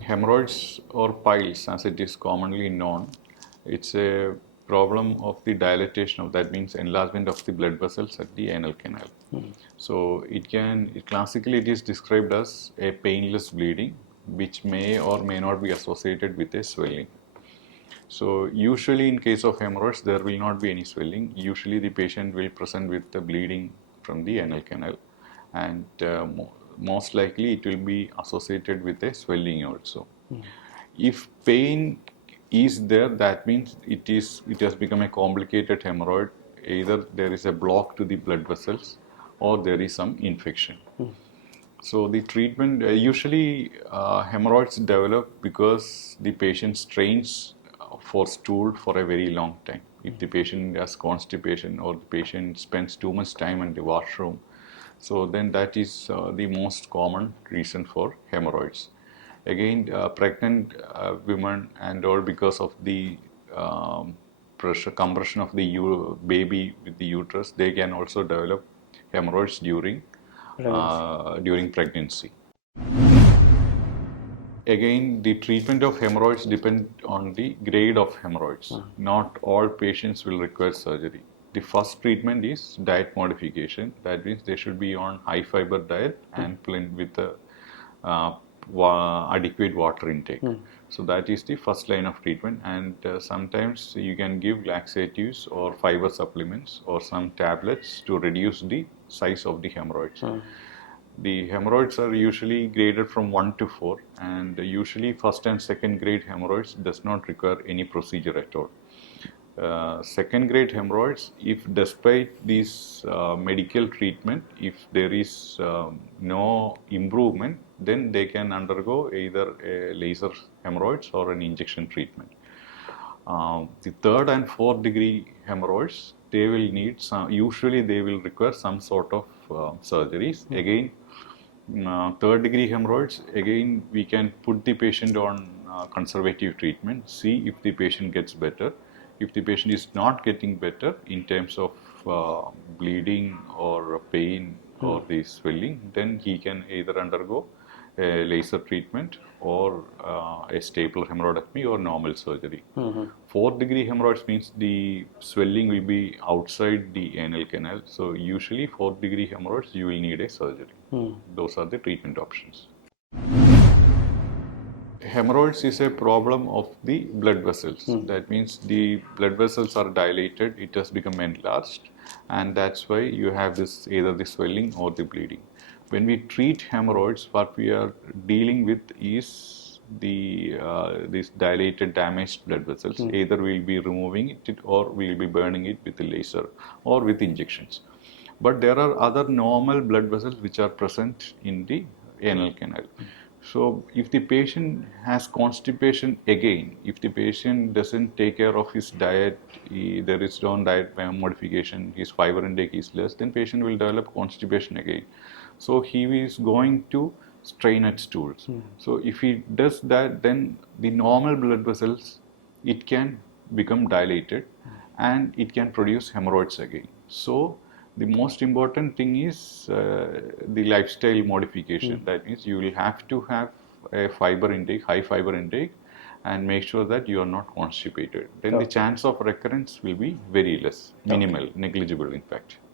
Hemorrhoids or piles, as it is commonly known, it's a problem of the dilatation of, that means enlargement of the blood vessels at the anal canal. So classically it is described as a painless bleeding, which may or may not be associated with a swelling. So usually in case of hemorrhoids, there will not be any swelling. Usually the patient will present with the bleeding from the anal canal, and most likely it will be associated with a swelling also. If pain is there, that means it has become a complicated hemorrhoid. Either there is a block to the blood vessels or there is some infection. So the treatment, usually hemorrhoids develop because the patient strains for stool for a very long time. If the patient has constipation or the patient spends too much time in the washroom, so then that is the most common reason for hemorrhoids. Again, pregnant women and all, because of the pressure compression of the baby with the uterus, they can also develop hemorrhoids during pregnancy. Again, the treatment of hemorrhoids depend on the grade of hemorrhoids. Not all patients will require surgery. The first treatment is diet modification. That means they should be on high fiber diet and with a adequate water intake. So that is the first line of treatment, and sometimes you can give laxatives or fiber supplements or some tablets to reduce the size of the hemorrhoids. The hemorrhoids are usually graded from 1 to 4, and usually first and second grade hemorrhoids does not require any procedure at all. Second grade hemorrhoids, if despite this medical treatment, if there is no improvement, then they can undergo either a laser hemorrhoids or an injection treatment. The third and fourth degree hemorrhoids, they will need usually they will require some sort of surgeries. Again, third degree hemorrhoids, again we can put the patient on conservative treatment, see if the patient gets better. If the patient is not getting better in terms of bleeding or pain or the swelling, then he can either undergo a laser treatment or a staple hemorrhoidectomy or normal surgery. Fourth degree hemorrhoids means the swelling will be outside the anal canal. So usually fourth degree hemorrhoids, you will need a surgery. Those are the treatment options. Hemorrhoids is a problem of the blood vessels. That means the blood vessels are dilated, it has become enlarged, and that's why you have this either the swelling or the bleeding. When we treat hemorrhoids, what we are dealing with is these dilated, damaged blood vessels. Either we'll be removing it or we'll be burning it with a laser or with injections. But there are other normal blood vessels which are present in the anal canal. So if the patient has constipation again, if the patient doesn't take care of his diet, there is no diet modification, his fiber intake is less, then patient will develop constipation again. So he is going to strain at stools. So if he does that, then the normal blood vessels, it can become dilated and it can produce hemorrhoids again. So the most important thing is the lifestyle modification. That means you will have to have a fiber intake, high fiber intake, and make sure that you are not constipated. Then the chance of recurrence will be very less, minimal, negligible in fact.